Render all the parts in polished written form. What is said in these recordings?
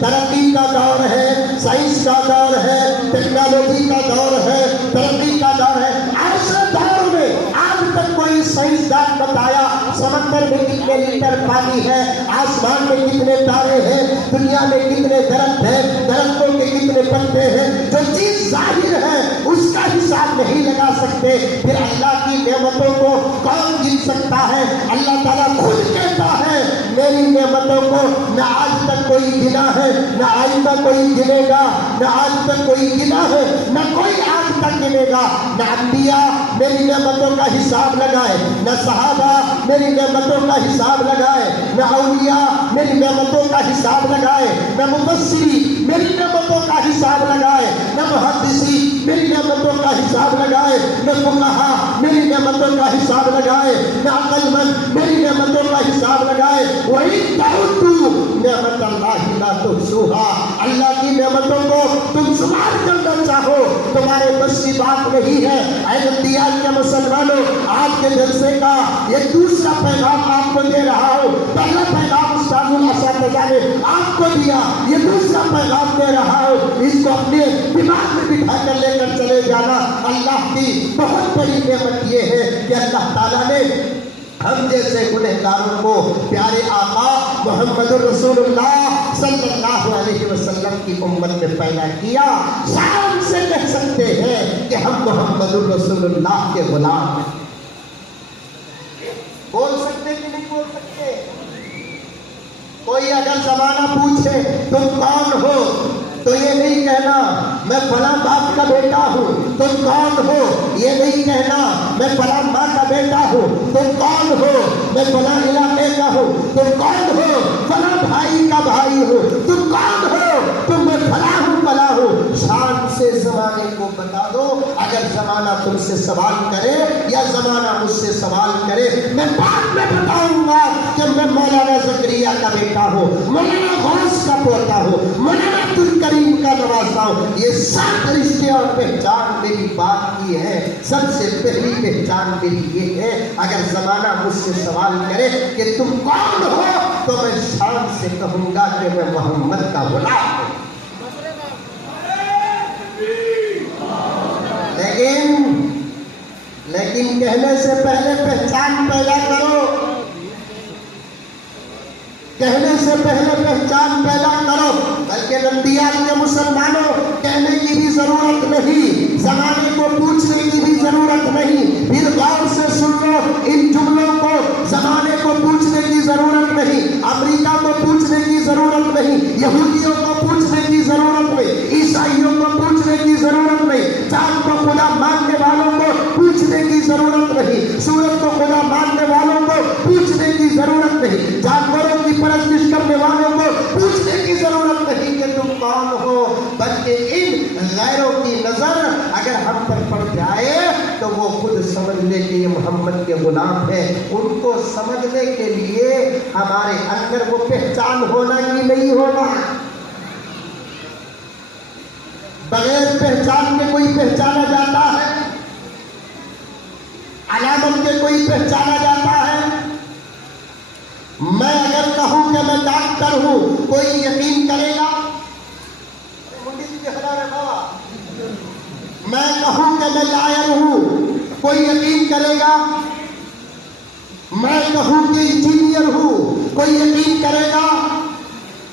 ترقی کا دور ہے، سائنس کا دور ہے، ٹیکنالوجی کا دور ہے، ترقی کا دور ہے. ایسے دور میں آج تک کوئی سائنسدان بتایا سمندر میں کتنے لیٹر پانی ہے، آسمان میں کتنے تارے ہیں، دنیا میں کتنے درخت ہیں، درختوں کے کتنے پتے ہیں. جو چیز ظاہر ہے اس کا حساب نہیں لگا سکتے، پھر اللہ کی نعمتوں کو کون گن سکتا ہے؟ اللہ تعالیٰ خود کہتا ہے میری نعمتوں کو نہ آج تک کوئی گنا ہے، نہ آئندہ کوئی گنے گا، نہ آج تک کوئی گنا ہے، نہ کوئی آج تک گنے گا. نہ انبیاء میری نعمتوں کا حساب لگائے، نہ صحابہ میری نعمتوں کا حساب لگائے، نہ اولیاء میری نعمتوں کا حساب لگائے، نہ مفسری میری نعمتوں کا حساب لگائے، نہ محدثی میری نعمتوں کا حساب لگائے، نہ فقہا میری نعمتوں کا حساب لگائے، نہ عقل مند میری نعمتوں کا حساب لگائے. وَإِن تَعُدُّوا نِعْمَتَ اللَّهِ لَا تُحْصُوهَا. اللہ کی نعمتوں کو تم شمار کرنا چاہو تمہارے بس کی بات نہیں ہے. اے دیال کے مسلمانوں، آج کے جلسے کا ایک دوسرا پیغام آپ کو دے رہا ہوں. پہلا پیغام استاد الاساتذہ نے آپ کو دیا، یہ دوسرا پیغام دے رہا ہوں. اس کو اپنے دماغ میں بٹھا کر لے کر چلے جانا. اللہ کی بہت بڑی نعمت یہ ہے کہ اللہ تعالیٰ نے ہم جیسے گنہگاروں کو پیارے آقا محمد رسول اللہ صلی اللہ علیہ وسلم کی امت میں پیدا کیا. شان سے کہہ سکتے ہیں کہ ہم محمد رسول اللہ کے غلام ہیں. بول سکتے کہ نہیں بول سکتے؟ کوئی اگر زمانہ پوچھے تم کون ہو تو یہ نہیں کہنا میں فلاں باپ کا بیٹا ہوں. تم کون ہو یہ نہیں کہنا میں فلاں ماں کا بیٹا ہوں. تم کون ہو میں فلاں علاقے کا ہوں. تم کون ہو فلاں بھائی کا بھائی ہوں. تم کون ہو تم میں فلاں ہوں فلاں ہوں. شان سے زمانے کو بتا دو. اگر زمانہ تم سے سوال کرے یا زمانہ مجھ سے سوال کرے میں بعد میں بتاؤں گا کہ میں مولانا زکریا کا بیٹا ہوں، مولانا غوث کا پوتا ہوں، مولانا کریم کا نواسا ہوں. یہ سات رشتے اور پہچان میری بات کی ہے. سب سے پہلی پہچان میری یہ ہے اگر زمانہ مجھ سے سوال کرے کہ تم کون ہو تو میں شان سے کہوں گا کہ میں محمد کا غلام ہوں. لیکن کہنے سے پہلے پہچان پیدا کرو. کہنے سے پہلے پہچان پیدا کرو. بلکہ نندیال کے مسلمانوں کہنے کی بھی ضرورت نہیں، زمانے کو پوچھنے کی بھی ضرورت نہیں. پھر غور سے سن لو ان جملوں کو. زمانے کو پوچھنے کی ضرورت نہیں، امریکہ کو پوچھنے کی ضرورت نہیں، یہودیوں کو پوچھنے کی ضرورت نہیں، عیسائیوں کو پوچھنے کی ضرورت نہیں، چاند کو خدا ماننے والوں کو پوچھنے کی ضرورت نہیں، سورج کو خدا ماننے والوں کو پوچھنے کی ضرورت نہیں، جانوروں کی پرستش کرنے والوں کو پوچھنے کی ضرورت نہیں کہ تم کون ہو. بلکہ ان غیروں کی نظر اگر ہم پر پڑ جائے تو وہ خود سمجھ لے کہ یہ محمد کے غلام ہیں. ان کو سمجھنے کے لیے ہمارے اندر وہ پہچان ہونا کہ نہیں ہونا. بغیر پہچان کے کوئی پہچانا جاتا ہے؟ علامت کے کوئی پہچانا جاتا ہے؟ میں اگر کہوں کہ میں ڈاکٹر ہوں کوئی یقین کرے گا؟ میں کہوں کہ میں لائر ہوں کوئی یقین کرے گا؟ میں کہوں کہ انجینئر ہوں کوئی یقین کرے گا؟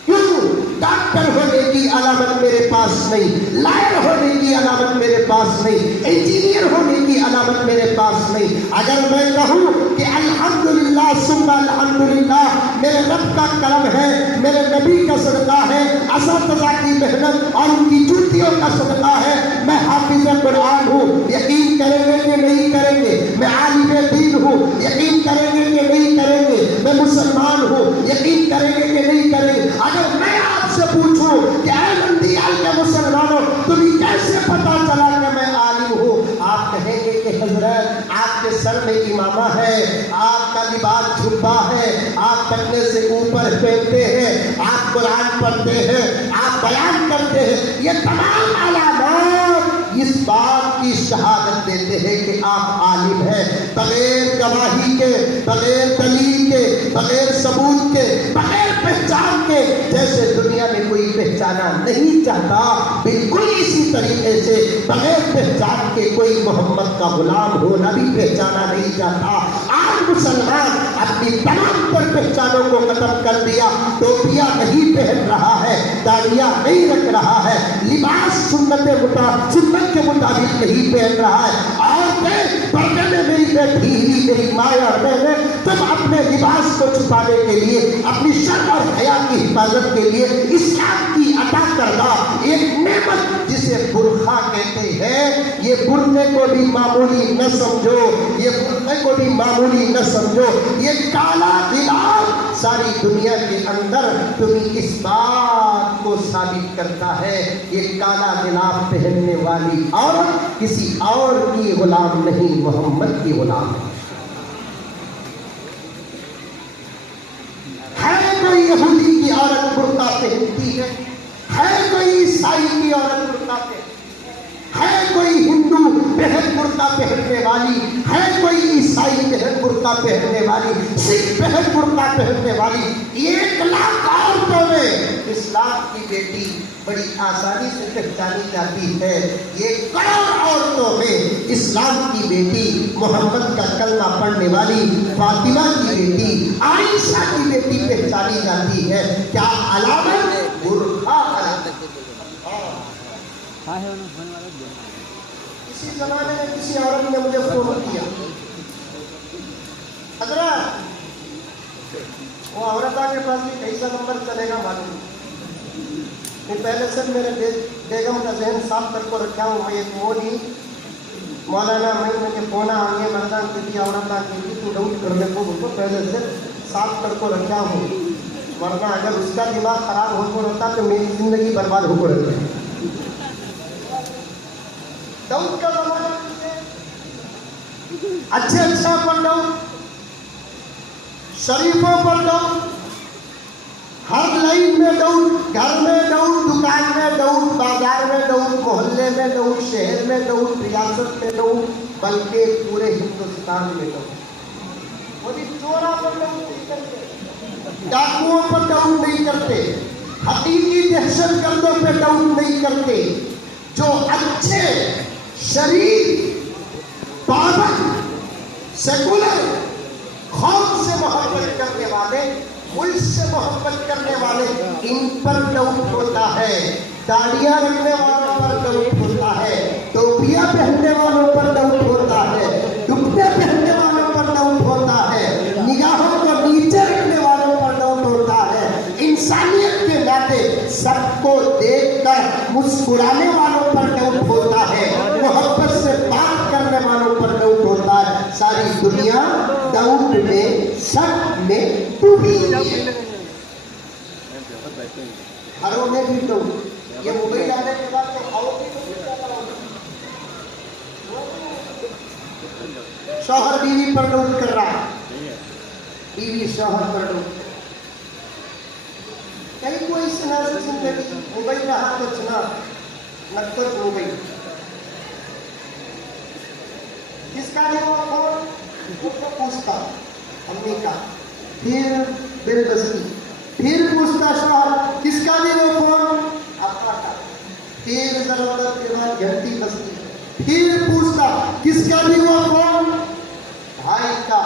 کیوں؟ ڈاکٹر ہونے کی علامت میرے پاس نہیں، لائر ہونے کی علامت میرے پاس نہیں، انجینئر ہونے کی علامت میرے پاس نہیں. اگر میں کہوں کہ الحمدللہ ثم الحمدللہ میرے رب کا کرم ہے، میرے نبی کا صدقہ ہے، اساتذہ کی محنت اور ان کی جوتیوں کا صدقہ ہے، میں حافظ قرآن ہوں، یقین کریں گے کہ نہیں کریں گے؟ میں عالم دین ہوں، یقین کریں گے کہ نہیں کریں گے؟ میں مسلمان ہوں، یقین کریں گے کہ نہیں کریں گے؟ اگر میں آپ سے پوچھوں کہ اے نندیال کے مسلمانوں تمہیں کیسے پتا چلا کہ میں عالم ہوں؟ آپ کہیں گے کہ حضرت آپ کے سر میں امامہ ہے، آپ کا لباس جھبا ہے، آپ پٹنے سے اوپر پہنتے ہیں، آپ قرآن پڑھتے ہیں، آپ بیان کرتے ہیں. یہ تمام علامات اس بات کی شہادت دیتے ہیں کہ آپ عالم ہیں، بغیر گواہی کے، بغیر دلیل کے، بغیر ثبوت کے، بغیر پہچان کے، جیسے دنیا میں کوئی پہچانا نہیں چاہتا، بالکل اسی طریقے سے بغیر پہچان کے کوئی محمد کا غلام ہونا بھی پہچانا نہیں چاہتا۔ آج مسلمان اپنی تمام پر پہچانوں کو ختم کر دیا، ٹوپیاں نہیں پہن رہا ہے، داڑیاں نہیں رکھ رہا ہے، لباس سنت کے مطابق نہیں پہن رہا ہے، عورتیں پردے میں میری بیٹھی میری ماں اور بہنیں، تم اپنے لباس کو چھپانے کے لیے، اپنی شرم اور حیا کی حفاظت کے لیے اسلام کی عطا کردہ ایک نعمت جسے برقع کہتے ہیں، یہ برقعے کو بھی معمولی نہ سمجھو، یہ برقعے کو بھی معمولی نہ سمجھو، یہ کالا غلاف ساری دنیا کے اندر تمہیں اس بات کو ثابت کرتا ہے، یہ کالا غلاف پہننے والی عورت کسی اور کی غلام نہیں، محمد کی غلام ہے۔ کوئی یہودی کی عورت برقع پہنتی ہے کوئی عیسائی کی عورت برقع پہنتی ہے، کوئی ہندو بہن برقع پہننے والی ہے، کوئی عیسائی بہن برقع پہننے والی، سکھ بہن برقع پہننے والی، 1,00,000 عورتوں میں اسلام کی بیٹی بڑی آسانی سے پہچانی جاتی ہے، یہ کروڑ عورتوں میں اسلام کی بیٹی، محمد کا کلمہ پڑھنے والی فاطمہ کی بیٹی، عائشہ کی بیٹی پہچانی جاتی ہے۔ کیا علامت؟ برقع علامت۔ اسی زمانے میں کسی عورت نے مجھے فون کیا، حضرت وہ عورت کے پاس بھی کیسا نمبر چلے گا معلوم نہیں، پہلے سے میرے بیگم کا ذہن صاف کر کو رکھا ہوں، میں ایک مولی مولانا میں مجھے پونا آگے مردان کی عورت کی تو ڈاؤٹ کرنے کو پہلے سے صاف کر کو رکھا ہوں، ورنہ اگر اس کا دماغ خراب ہو کو رہتا تو میری زندگی برباد ہو کو رہتا ہے۔ ڈاؤٹ کا زمانہ اچھا پر ڈاؤٹ، شریفوں پر ڈاؤٹ، ہر لائن میں ڈاؤٹ، گھر میں ڈاؤٹ، دکان میں ڈاؤٹ، بازار میں ڈاؤٹ، محلے میں ڈاؤٹ، شہر میں ڈاؤٹ، ریاست میں ڈاؤٹ، بلکہ پورے ہندوستان میں ڈاؤٹ۔ وہ بھی چورا پر ڈاؤٹ نہیں کرتے، ڈاکوؤں پر ڈاؤٹ نہیں کرتے، حقیقی دہشت گردوں پہ ڈاؤٹ نہیں کرتے، جو اچھے شریف پابند سیکولر قوم سے محبت کرنے والے، ملک سے محبت کرنے والے، ان پر ڈاؤٹ ہوتا ہے، داڑیاں رکھنے والوں پر ڈاؤٹ ہوتا ہے، ٹوپیاں پہننے والوں پر ڈاؤٹ ہوتا ہے، ڈبے پہننے والوں پر ڈاؤٹ ہوتا ہے، نگاہوں کو نیچے رکھنے والوں پر ڈاؤٹ ہوتا ہے، انسانیت کے ناطے سب کو دیکھ کر مسکرانے والوں پر ڈاؤٹ ہوتا ہے، محبت سے بات کرنے والوں پر ڈاؤٹ ہوتا ہے۔ ساری دنیا ڈاؤٹ میں، شک میں ڈوبی ہے، گھروں میں بھی ڈاؤٹ، یہ موبائل آنے کے بعد تو اور بھی شوہر بیوی پر ڈاؤٹ کر رہا ہے، بیوی شوہر پر ڈاؤٹ، کہیں کوئی سنا زندگی موبائل رہا تو چنا نقد موبائل، کس کا نہیں وہ فون کو پوچھتا امی کا، پھر بل بستی، پھر پوچھتا شوہر کس کا نہیں وہ فون ابا کا، پھر ضرورت کے بعد گھنٹی بستی، پھر پوچھتا کس کا نہیں وہ فون بھائی کا،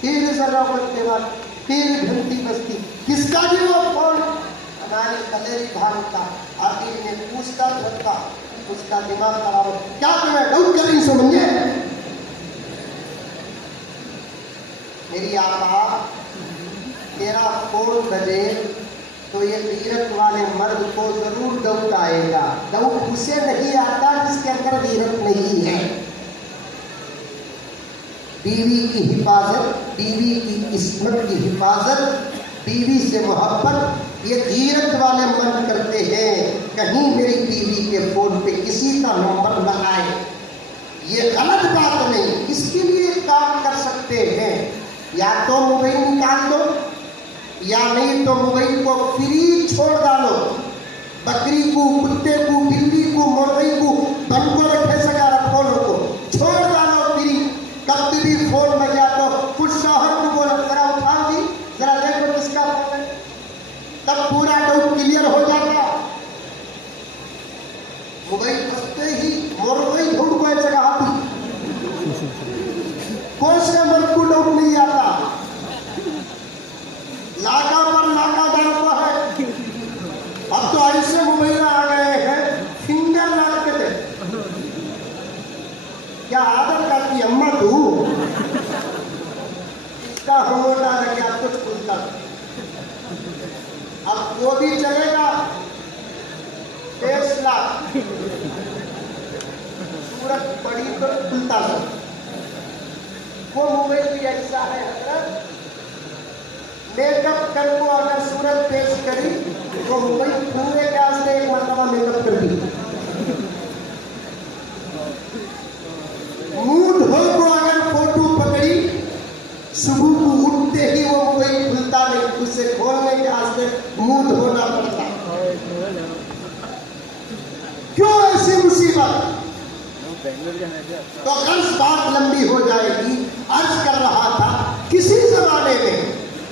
پھر ضرورت کے بعد پھر گھنٹی بستی، کس کا نہیں وہ فون ہمارے کلیری بھائی کا، آخر میں پوچھتا رہتا، اس کا دماغ خراب ہو، کیا تمہیں ڈاؤٹ کر رہی سمجھے؟ میری آقا تیرا فون بجے تو یہ غیرت والے مرد کو ضرور ڈاؤٹ آئے گا، ڈاؤٹ اسے نہیں آتا جس کے اندر غیرت نہیں ہے۔ بیوی کی حفاظت، بیوی کی عصمت کی حفاظت، بیوی سے محبت، یہ غیرت والے مرد کرتے ہیں، کہیں میری بیوی کے فون پہ کسی کا نمبر نہ آئے، یہ غلط بات نہیں، اس کے لیے کام کر سکتے ہیں، یا تو موبائل نکال دو، یا نہیں تو موبائل کو فری چھوڑ ڈالو، بکری کو، کتے کو، بلی کو، مرغی کو بند کو رکھے اب تو ایسے موبائل آ گئے ہیں فنگر لگ کے دے کیا عادت کرتی اماں تو اس کا ہونا ہے کیا کچھ کھلتا اب وہ بھی چلے گا ٹیسلا صورت بڑی تو کھلتا ہے وہ موبائل بھی ایسا ہے حضرت میک اپ کر کو اگر صورت پیش کری تو موبائل پورے کیا سے ایک مرتبہ میک اپ کر دی موڈ ہو کو اگر فوٹو پکڑی صبح کو اٹھتے ہی وہ موبائل کھلتا نہیں اسے کھولنے کے واسطے موڈ ہونا پڑتا کیوں ایسی مصیبت تو غرض بات لمبی ہو جائے گی عرض کر رہا تھا کسی زمانے میں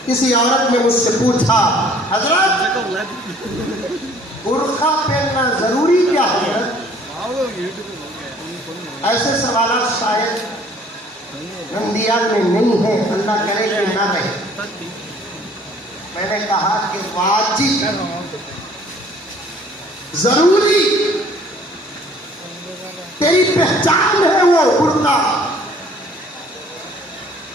کسی عورت نے مجھ سے پوچھا حضرت برقع پہننا ضروری کیا ہے ایسے سوالات شاید رندیال میں نہیں ہیں اللہ کرے کہ نہ رہے میں نے کہا کہ واجب ضروری تیری پہچان ہے وہ برقع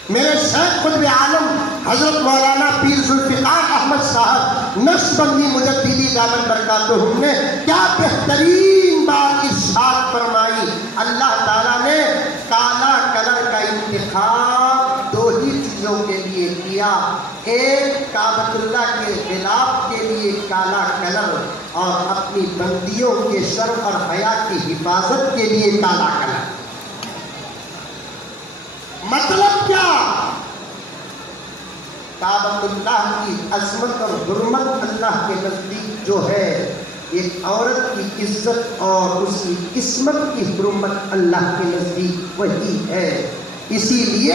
میرے شیخ قطب عالم حضرت مولانا پیر ذوالفقار احمد صاحب نقشبندی مجددی دامت برکاتہم نے کیا بہترین بات ارشاد فرمائی اللہ تعالیٰ نے کالا کلر کا انتخاب دو ہی چیزوں کے لیے کیا ایک کعبۃ اللہ کے خلاف کے لیے کالا کلر اور اپنی بندیوں کے شرف اور حیا کی حفاظت کے لیے کالا کلر مطلب کیا کعبۃ اللہ کی عظمت اور حرمت اللہ کے نزدیک جو ہے ایک عورت کی عزت اور اس کی قسمت کی حرمت اللہ کے نزدیک وہی ہے اسی لیے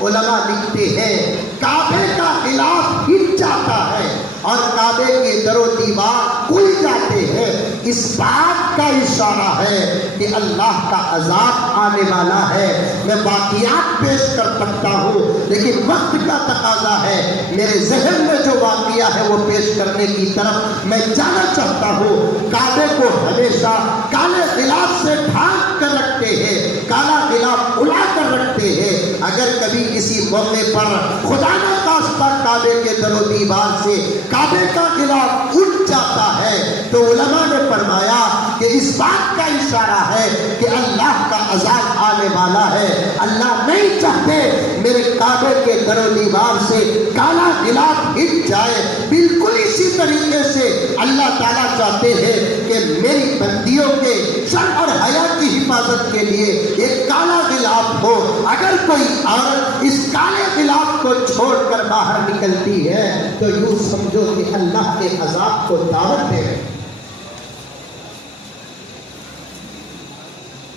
علماء لکھتے ہیں کعبے کا خلاف ہل جاتا ہے اور کعبے کے در و دیوار کھل جاتے ہیں اس بات کا اشارہ ہے کہ اللہ کا عذاب آنے والا ہے میں واقعات پیش کر سکتا ہوں لیکن وقت کا تقاضا ہے میرے ذہن میں جو واقعہ ہے وہ پیش کرنے کی طرف میں جانا چاہتا ہوں کعبے کو ہمیشہ کالے غلاف سے ڈھانپ کر رکھتے ہیں کالا غلاف اڑا کر رکھتے ہیں اگر کبھی کسی موقع پر خدا نہ خواستہ کعبے کے در و دیوار سے کعبے کا غلاف اٹھ جاتا ہے تو علماء نے فرمایا کہ اس بات کا اشارہ ہے کہ اللہ کا عذاب آنے والا ہے اللہ نہیں چاہتے میرے کعبے کے در و دیوار سے کالا غلاف ہٹ جائے بالکل اسی طریقے سے اللہ تعالیٰ چاہتے ہیں کہ میری بندیوں کے شرف اور حیا کی حفاظت کے لیے ایک کالا غلاف ہو اگر کوئی عورت اس کالے غلاف کو چھوڑ کر باہر نکلتی ہے تو یوں سمجھو کہ اللہ کے عذاب کو دعوت دے رہے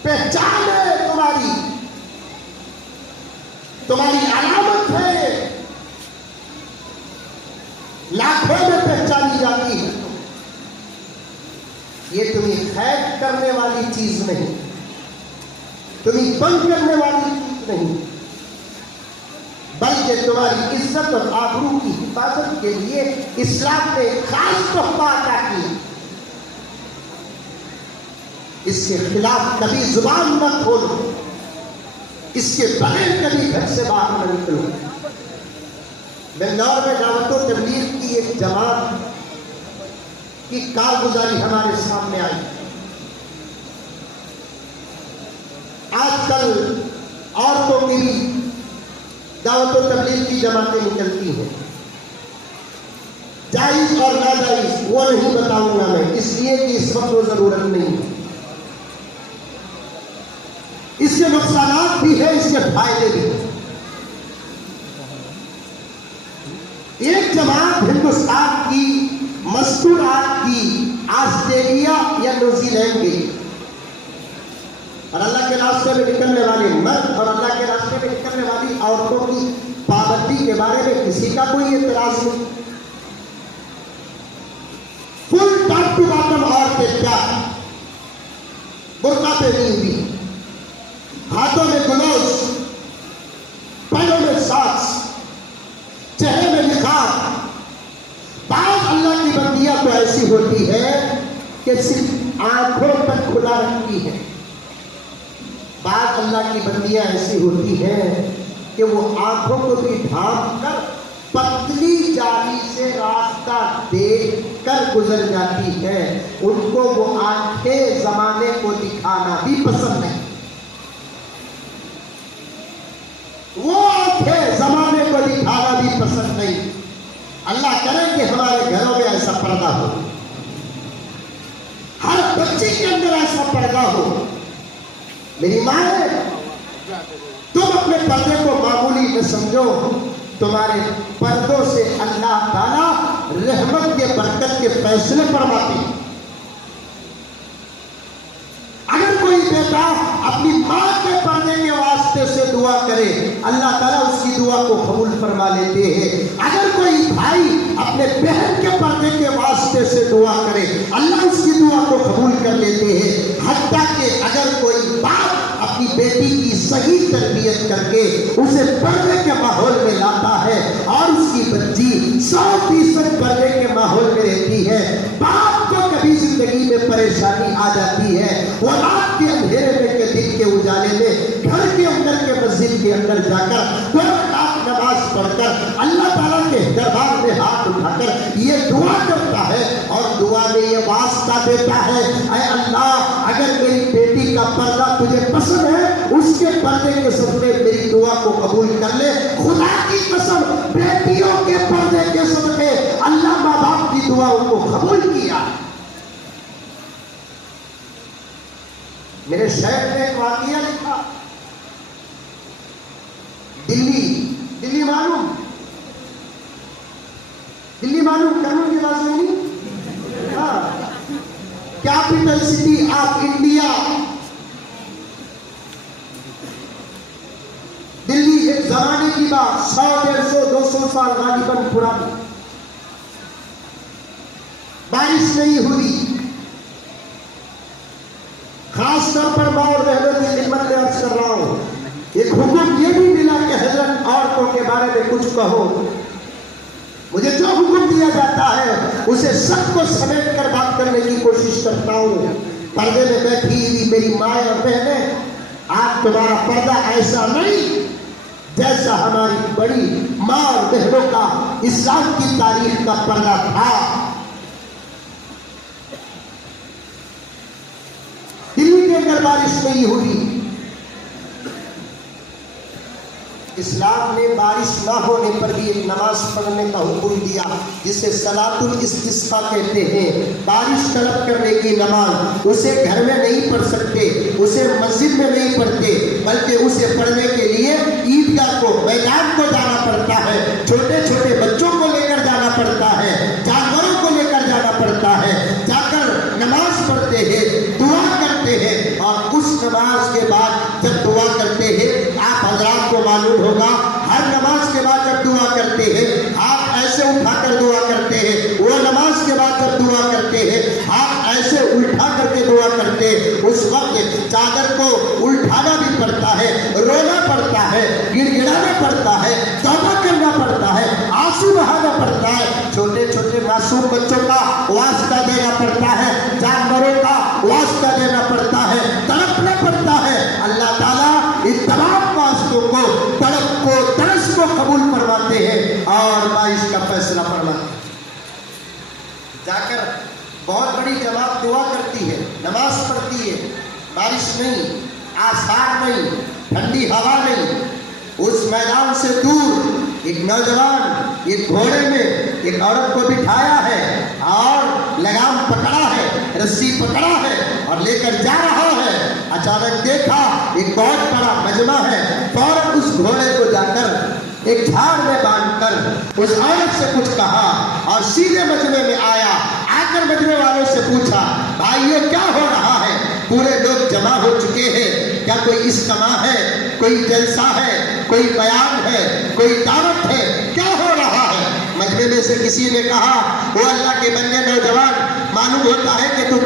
پہچان ہے تمہاری علامت ہے لاکھوں میں پہچانی جاتی ہے یہ تمہیں خیر کرنے والی چیز نہیں تمہیں بند کرنے والی چیز نہیں بلکہ تمہاری عزت اور آبرو کی حفاظت کے لیے اسلام نے خاص تحفہ عطا کی اس کے خلاف کبھی زبان نہ کھولو اس کے بغیر کبھی گھر سے باہر نہ نکلو بنگلور میں دعوت و تبلیغ کی ایک جماعت کی کارگزاری ہمارے سامنے آئی آج کل عورتوں کی دعوت و تبلیغ کی جماعتیں نکلتی ہیں جائز اور ناجائز وہ نہیں بتاؤں گا میں اس لیے کہ اس وقت وہ ضرورت نہیں ہے اس کے نقصانات بھی ہیں اس کے فائدے بھی ہیں ایک جماعت ہندوستان کی مستورات کی آسٹریلیا یا نیوزی لینڈ گئی اور اللہ کے راستے میں نکلنے والے مرد اور اللہ کے راستے میں نکلنے والی عورتوں کی پابندی کے بارے میں کسی کا کوئی اعتراض نہیں فل ٹاپ ٹو باٹم عورتیں کیا برقع پہنی ہوئی ہاتھوں میں گلوز پیروں میں ساکس چہرے میں نقاب بعض اللہ کی بندیاں تو ایسی ہوتی ہوتی ہے کہ صرف آنکھوں تک کھلا رکھتی ہے. بعض اللہ کی بندیاں ایسی ہوتی ہیں کہ وہ آنکھوں کو بھی ڈھانپ کر پتلی جالی سے راستہ دیکھ کر گزر جاتی ہے. ان کو وہ آنکھیں زمانے کو دکھانا بھی پسند نہیں. وہ آنکھیں زمانے کو دکھانا بھی پسند نہیں. اللہ کرے کہ ہمارے گھروں میں ایسا پردہ ہو, ہر بچے کے اندر ایسا پردہ ہو. میری ماں ہے, تم اپنے پردے کو معمولی نہ سمجھو. تمہارے پردوں سے اللہ تعالیٰ رحمت کے برکت کے فیصلے فرماتے ہیں. اگر کوئی بیٹا اپنی ماں کے پردے کے واسطے سے دعا کرے, اللہ تعالیٰ اس کی دعا کو قبول فرما لیتے ہیں. اگر کوئی بھائی اپنے بہن کے پردے کے واسطے سے دعا کرے, اللہ اس کی دعا کو قبول کر لیتے ہیں. حتیٰ کہ اگر کوئی باپ اپنی بیٹی کی صحیح تربیت کر کے اسے پردے کے ماحول میں لاتا ہے اور اس کی بچی 100% پردے کے ماحول میں رہتی ہے, باپ کو کبھی زندگی میں پریشانی آ جاتی ہے, وہ رات کے اندھیرے میں کے دن کے اجالے میں گھر کے اندر کے مسجد کے اندر جا کر 2 رکعت نماز پڑھ کر اللہ تعالیٰ کے دربار میں ہاتھ اٹھا کر یہ دعا کرتا ہے اور دعا میں یہ واسطہ دیتا ہے, اے اللہ اگر میری بیٹی کا پردہ تجھے پسند ہے, اس کے پردے کے صدقے میری دعا کو قبول کر لے. خدا کی قسم بیٹیوں کے پردے کے صدقے اللہ ماں باپ کی دعاؤں کو قبول کیا. میرے شہر میں ایک واقعہ لکھا, دلی معلوم کروں کی بات نہیں, کیپٹل سٹی آف انڈیا دلی. ایک زمانے کی بات, 100-150-200 سال غالباً پرانی. بارش نہیں ہوئی. خاص طور پر ماں اور بہنوں کی خدمت میں عرض کر رہا ہوں, ایک حکم یہ بھی ملا کہ حضرت عورتوں کے بارے میں کچھ کہو. مجھے جو حکم دیا جاتا ہے اسے سب کو سمیٹ کر بات کرنے کی کوشش کرتا ہوں. پردے میں بیٹھی ہوئی میری ماں اور بہنیں, آج تمہارا پردہ ایسا نہیں جیسا ہماری بڑی ماں اور بہنوں کا اسلام کی تاریخ کا پردہ تھا. دلی کے اندر بارش نہیں ہوئی. اسلام نے بارش نہ ہونے پر بھی ایک نماز پڑھنے کا حکم دیا جسے صلاۃ الاستسقاء کہتے ہیں. بارش طلب کرنے کی نماز, اسے گھر میں نہیں پڑھ سکتے, اسے مسجد میں نہیں پڑھتے, بلکہ اسے پڑھنے کے لیے عیدگاہ کو, میدان کو جانا پڑتا ہے. چھوٹے چھوٹے بچوں کو لے کر جانا پڑتا ہے, جانوروں کو لے کر جانا پڑتا ہے, جا کر نماز پڑھتے ہیں, دعا کرتے ہیں. اور اس نماز کے بعد جب دعا کرتے ہیں, آپ حضرات کو معلوم ہوگا ہر نماز کے بعد جب دعا کرتے ہیں ہاتھ ایسے اٹھا کر دعا کرتے ہیں. وہ نماز کے بعد جب دعا کرتے ہیں ہاتھ ایسے اٹھا کر کے دعا کرتے ہیں. اس وقت چادر کو الٹھانا بھی پڑتا ہے, رونا پڑتا ہے, گڑ گڑانا پڑتا ہے, توبہ کرنا پڑتا ہے, آنسو بہانا پڑتا ہے. چھوٹے چھوٹے معصوم بچوں کا واسطہ دینا پڑتا ہے, جانوروں کا واسطہ دینا پڑتا ہے, تڑپنا پڑتا ہے. اللہ تعالیٰ ان تمام واسطوں کو, تڑپ کو, ترس کو قبول فرماتے ہیں اور بارش کا فیصلہ فرماتے ہیں. جا کر بہت بڑی جماعت دعا کرتی ہے, نماز پڑھتی ہے, بارش نہیں, آثار نہیں, ٹھنڈی ہوا نہیں. اس میدان سے دور ایک نوجوان ایک گھوڑے میں ایک عورت کو بٹھایا ہے اور لگام پکڑا ہے, رسی پکڑا ہے اور لے کر جا رہا ہے. اچانک دیکھا ایک بہت بڑا مجمع ہے, فوراً اس گھوڑے کو جا کر ایک جھاڑ میں باندھ کر اس عورت سے کچھ کہا اور سیدھے مجمع میں آیا. آ کر مجمع والوں سے پوچھا, بھائیو کیا ہو رہا ہے؟ پورے لوگ جمع ہو چکے ہیں, کیا کوئی اجتماع ہے, کوئی جلسہ ہے, کوئی بیان ہے, کوئی دعوت ہے, کیا ہو رہا ہے؟ مجمع میں سے کسی نے کہا, وہ اللہ کے بندے نوجوان, معلوم ہوتا ہے کہ تو